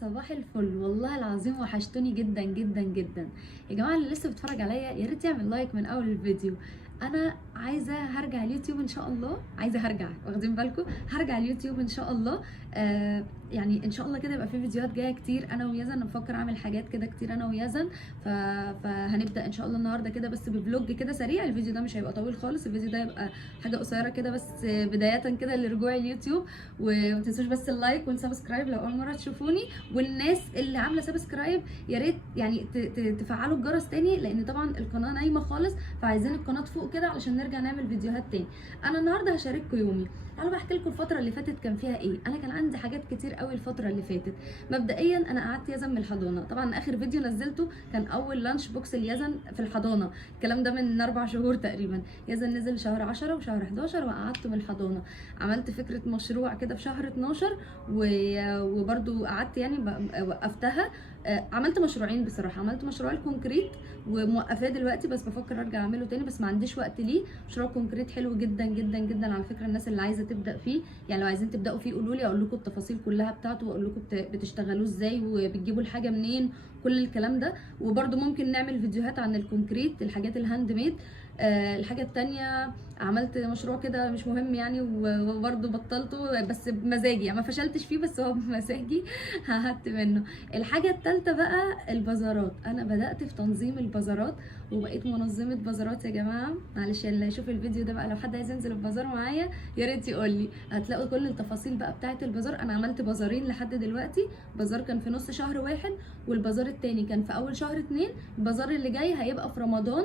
صباح الفل، والله العظيم وحشتوني جدا جدا جدا يا جماعه. اللي لسه بيتفرج عليا يا ريت يعمل لايك من اول الفيديو. انا عايزه هرجع اليوتيوب ان شاء الله، عايزه هرجع، واخدين بالكم؟ هرجع اليوتيوب ان شاء الله. يعني ان شاء الله كده يبقى في فيديوهات جايه كتير. انا ويزن انا بفكر اعمل حاجات كده كتير انا ويزن. فهنبدا ان شاء الله النهارده كده بس بفلوج كده سريع. الفيديو ده مش هيبقى طويل خالص، الفيديو ده يبقى حاجه قصيره كده بس بدايه كده لرجوع اليوتيوب. وما تنسوش بس اللايك والسبسكرايب لو اول مره تشوفوني. والناس اللي عامله سبسكرايب يا ريت يعني تفعلوا الجرس تاني، لان طبعا القناه نايمه خالص، فعايزين القناه فوق كده علشان نرجع نعمل فيديوهات تاني. انا النهارده هشارككم يومي. تعالوا بحكي لكم الفتره اللي فاتت كان فيها ايه. انا كان عندي حاجات كتير قوي الفتره اللي فاتت. مبدئيا انا قعدت يزن من الحضانه. طبعا اخر فيديو نزلته كان اول لانش بوكس ليزن في الحضانه، الكلام ده من 4 شهور تقريبا. يزن نزل شهر 10 وشهر 11 وقعدته من الحضانه. عملت فكره مشروع كده في شهر 12 وبرده قعدت يعني وقفتها. عملت مشروعين بصراحه. عملت مشروع الكونكريت وموقفاه دلوقتي، بس بفكر ارجع اعمله تاني بس ما عنديش وقت ليه. مشروع كونكريت حلو جدا جدا جدا على فكره. الناس اللي عايزه تبدا فيه يعني لو عايزين تبداوا فيه قولوا لي، اقول لكم التفاصيل كلها بتاعته، واقول لكم بتشتغلوه ازاي وبتجيبوا الحاجه منين، كل الكلام ده. وبرده ممكن نعمل فيديوهات عن الكونكريت، الحاجات الهاند ميد. الحاجه التانية عملت مشروع كده مش مهم يعني وبرده بطلته بس بمزاجي، يعني ما فشلتش فيه بس هو بمزاجي ههت منه. الحاجه الثالثه بقى البازارات. انا بدات في تنظيم البازارات وبقيت منظمه بازارات يا جماعه. معلش اللي يشوف الفيديو ده بقى لو حد عايز ينزل البازار معايا يا ريت يقول لي، هتلاقوا كل التفاصيل بقى بتاعه البازار. انا عملت بازارين لحد دلوقتي. بازار كان في نص شهر 1 والبازار الثاني كان في اول شهر 2. البازار اللي جاي هيبقى في رمضان.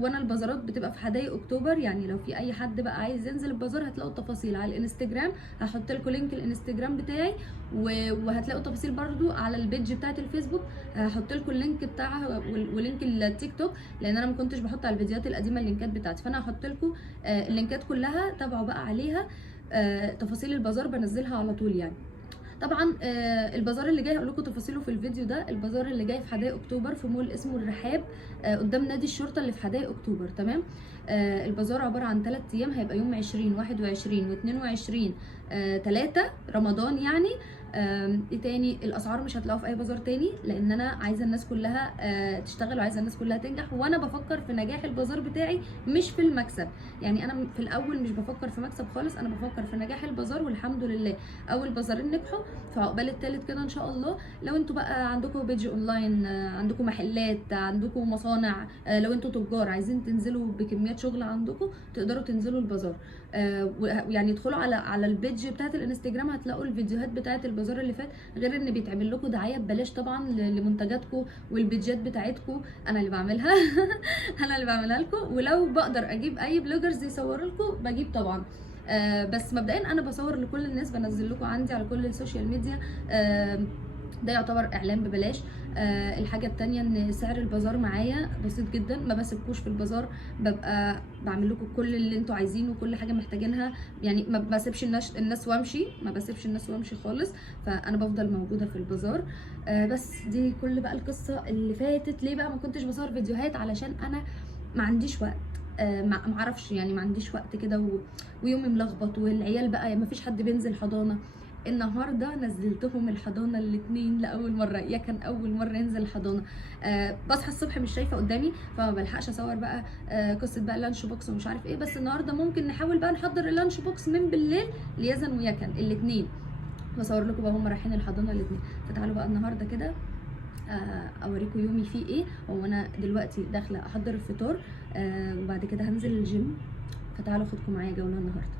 وانا البازارات بتبقى في حدائق اكتوبر. يعني لو في اي حد بقى عايز ينزل البازار هتلاقوا التفاصيل على الانستجرام. هحط لكم لينك الانستجرام بتاعي وهتلاقوا تفاصيل برضو على البيج بتاعت الفيسبوك. هحط لكم اللينك بتاعها ولينك التيك توك، لان انا ما كنتش بحط على الفيديوهات القديمه اللينكات بتاعتي. فانا هحط لكم اللينكات كلها، تابعوا بقى عليها. تفاصيل البازار بنزلها على طول يعني. طبعا البازار اللي جاي هقول لكم تفاصيله في الفيديو ده. البازار اللي جاي في حدائق اكتوبر في مول اسمه الرحاب قدام نادي الشرطه اللي في حدائق اكتوبر، تمام. البازار عباره عن 3 ايام، هيبقى يوم 20 21 و22 3 رمضان يعني. ايه تاني؟ الاسعار مش هتلاقوها في اي بازار تاني، لان انا عايزه الناس كلها تشتغل وعايزه الناس كلها تنجح. وانا بفكر في نجاح البازار بتاعي مش في المكسب. يعني انا في الاول مش بفكر في مكسب خالص، انا بفكر في نجاح البازار. والحمد لله اول بازارين نجحوا، فعقبال التالت كده ان شاء الله. لو انتوا بقى عندكم بيج اونلاين، عندكم محلات، عندكم مصانع، لو انتوا تجار عايزين تنزلوا بكميات شغل عندكم تقدروا تنزلوا البازار. يعني ادخلوا على البيج بتاعت الانستجرام هتلاقوا الفيديوهات بتاعت البازار اللي فات. غير ان بيتعمل لكم دعايه ببلاش طبعا لمنتجاتكم والبيجات بتاعتكم، انا اللي بعملها انا اللي بعملها لكم. ولو بقدر اجيب اي بلوجرز يصوروا لكم بجيب طبعا. بس مبدئيا انا بصور لكل الناس، بنزل لكم عندي على كل السوشيال ميديا. ده يعتبر اعلان ببلاش. الحاجه التانية ان سعر البازار معايا بسيط جدا، ما بسيبكوش في البازار، ببقى بعمل لكم كل اللي انتوا عايزينه وكل حاجه محتاجينها. يعني ما بسيبش الناس وامشي، ما بسيبش الناس وامشي خالص، فانا بفضل موجوده في البازار. بس دي كل بقى القصه اللي فاتت. ليه بقى ما كنتش بصور فيديوهات؟ علشان انا ما عنديش وقت. ما اعرفش يعني، ما عنديش وقت كده ويومي ملخبط، والعيال بقى ما فيش حد بينزل حضانه. النهارده نزلتهم الحضانه الاثنين لاول مره، يا كان اول مره ينزل الحضانه. بصحى الصبح مش شايفه قدامي فما بلحقش اصور بقى قصه بقى اللانش بوكس ومش عارف ايه. بس النهارده ممكن نحاول بقى نحضر اللانش بوكس من بالليل ليزن ويكن الاثنين. بصور لكم بقى هم رايحين الحضانه الاثنين. فتعالوا بقى النهارده كده اوريكم يومي فيه ايه. هو انا دلوقتي داخله احضر الفطار وبعد كده هنزل الجيم. فتعالوا اخدكم معايا جوله النهارده.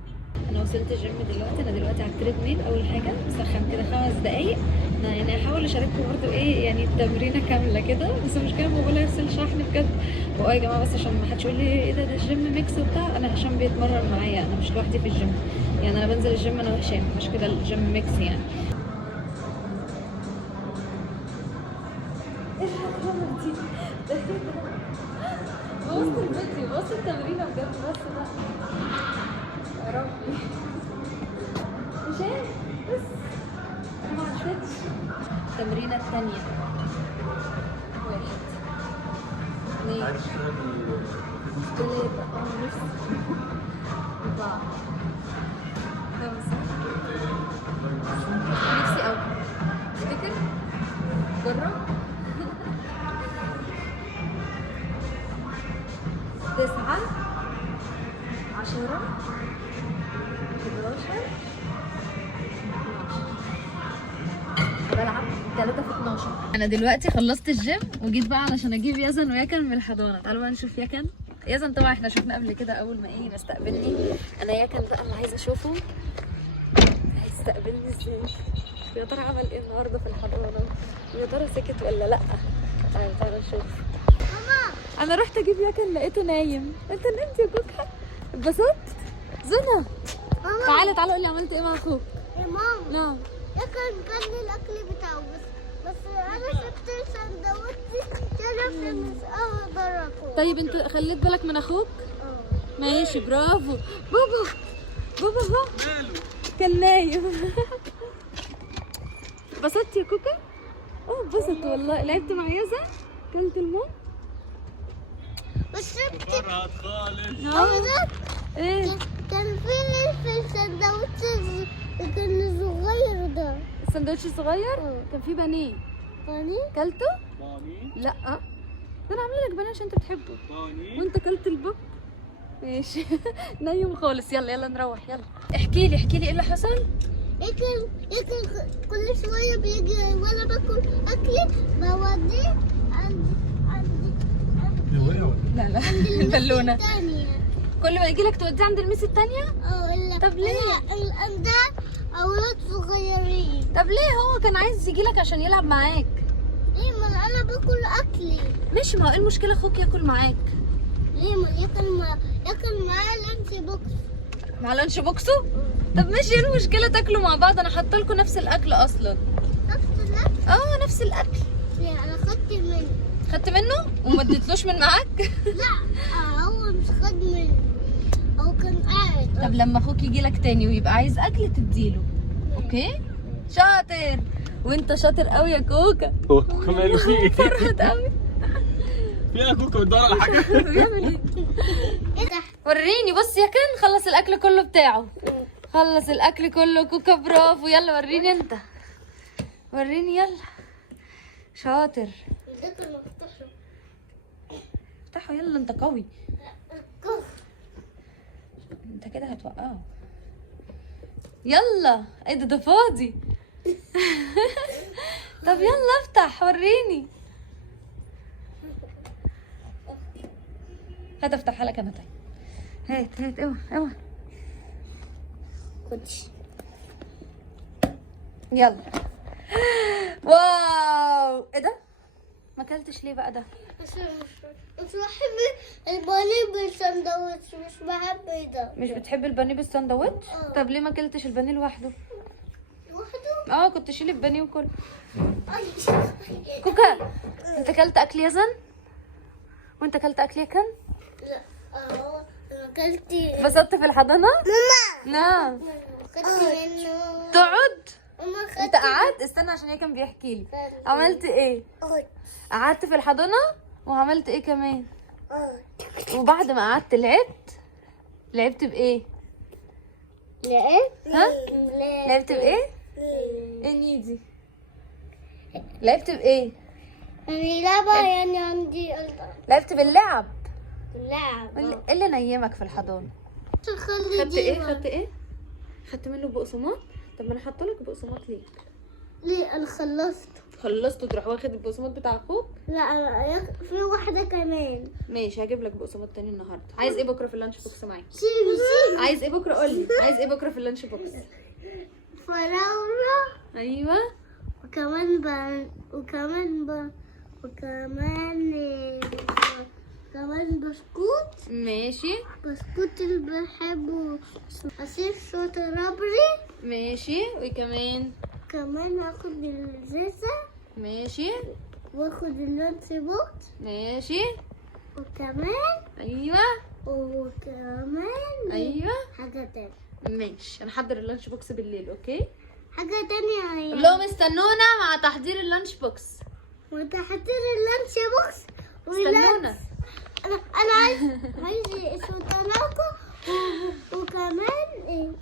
انا وصلت الجيم دلوقتي. انا دلوقتي على التريد ميل. اول حاجه بسخن كده 5 دقايق. يعني هحاول اشارككم برده ايه يعني التمرينه كامله كده، بس المشكله الموبايل هيفصل شحن بجد. يا جماعه بس عشان ما حدش يقول لي ايه ده الجيم ميكس وبتاع، انا هشام بيتمرن معايا، انا مش لوحدي في الجيم. يعني انا بنزل الجيم انا وهشام، مش كده الجيم ميكس يعني. ايه الحركه دي؟ بوظت الفيديو، بوظت التمرينه بجد. بس بقى يا ربي مشان بس انا ما عدتش. التمرينه الثانيه 1 2 3 4 5. نفسي قوي افتكر جرب. 9 10 11 بلعب 3 في 12. انا دلوقتي خلصت الجيم وجيت بقى علشان اجيب يزن ويكن من الحضانه. تعالوا بقى نشوف يكن. يزن طبعا احنا شفنا قبل كده اول ما ايه نستقبلني. انا يكن بقى اللي عايزه اشوفه هيستقبلني ازاي. يا ترى عمل ايه النهارده في الحضانه، ويا ترى سكت ولا لا. تعالوا نشوف. انا رحت اجيب يكن لقيته نايم. انت نمت يا كوكا؟ اتبسطت؟ زنا تعالى قول لي عملت ايه مع اخوك. يا ماما نعم. يكن كان الاكل بتاعه بس انا سبت السندوتش عشان مش اقدر اكل. طيب انت خليت بالك من اخوك؟ ماشي برافو. بابا اهو كان نايم. اتبسطت يا كوكا؟ اتبسط والله. لعبت مع يزن؟ كلت الماء؟ بس سبت خالص. ايه؟ كان في السندوتش كان الصغير ده. السندوتش الصغير؟ كان فيه بانيه. بانيه؟ كلته؟ بانيه؟ لا انا عامله لك بانيه عشان انت بتحبه. بانيه؟ وانت كلت الباب؟ ماشي. نايم خالص. يلا نروح. يلا احكي لي ايه اللي حصل. يكن كل شويه بيجي وانا باكل اكلي بوديه عند لا بالونه. كل ما يجي لك توديه عند الميس الثانيه. طب ليه؟ ده اولاد صغيرين. طب ليه؟ هو كان عايز يجي لك عشان يلعب معاك. ليه؟ ما انا باكل اكلي. ماشي، ما هو ايه المشكله اخوك ياكل معاك؟ ليه؟ ما ياكل معاه لانش بوكس. مع لانش بوكسه؟ طب ماشي، ايه المشكله تاكلوا مع بعض؟ انا حاطه لكم نفس الاكل اصلا. نفس الاكل؟ نفس الاكل. انا خدت منه وما اديتلوش من معاك؟ لا هو مش خد مني، هو كان قاعد. طب لما اخوك يجي لك تاني ويبقى عايز اكل تديله. اوكي شاطر. وانت شاطر قوي يا كوكا. كوكا ماله فيه؟ فرحت قوي. فيها كوكا بتدور على حاجه. بيعمل ايه ده؟ وريني. بص يا كان خلص الاكل كله بتاعه. خلص الاكل كله. كوكا برافو. يلا وريني انت. وريني يلا. شاطر. افتحه يلا. انت قوي. انت كده هتوقعه. يلا. ايه ده فاضي. طب يلا افتح وريني. هات افتحها لك انا. طيب هات اوعى خدش. يلا. واو ايه ده؟ ما اكلتش ليه بقى ده؟ مش بحب البانيه بالسندوتش. مش بحب ده. مش بتحب البانيه بالساندوتش؟ طب ليه ما اكلتش البانيه لوحده؟ كنت شيل البانيه وكل. كوكا انت اكلت اكل يزن؟ وانت اكلت اكل يكن؟ لا انا اكلت. اتبسطت في الحضانه؟ نعم. اخدت منه. تقعد؟ انت قعدت؟ استنى عشان يكن بيحكي لي. عملت ايه؟ قعدت في الحضانه وعملت ايه كمان؟ وبعد ما قعدت لعبت بايه؟ لعبت بايه؟ ايه نيدي؟ لعبت بايه؟ يعني لعبة يعني عندي لعبت باللعب. اللعب. ايه اللي نيمك في الحضانه؟ خدت ايه؟ خدت منه بقسماط. طب ما انا حاطه لك بقسماط ليك. ليه؟ انا خلصته تروح واخد البقسماط بتاع اخوك؟ لا في واحدة كمان. ماشي هجيب لك بقسماط تاني النهارده. عايز ايه بكره في اللانش بوكس معاك؟ سيبي. عايز ايه بكره؟ قول لي عايز ايه بكره في اللانش بوكس؟ فراولة. ايوه. وكمان بسكوت. ماشي. بسكوت اللي بحبه عصير ستروبري. ماشي. وكمان هاخد الزيزة. ماشي. واخد اللانش بوكس. ماشي. وكمان ايوه حاجة تانية. ماشي. انا هحضر اللانش بوكس بالليل. اوكي. حاجة تانية يعني. قول لهم استنونا مع تحضير اللانش بوكس. وتحضير اللانش بوكس. استنونا. انا عايز اسمه تناقو. وكمان ايه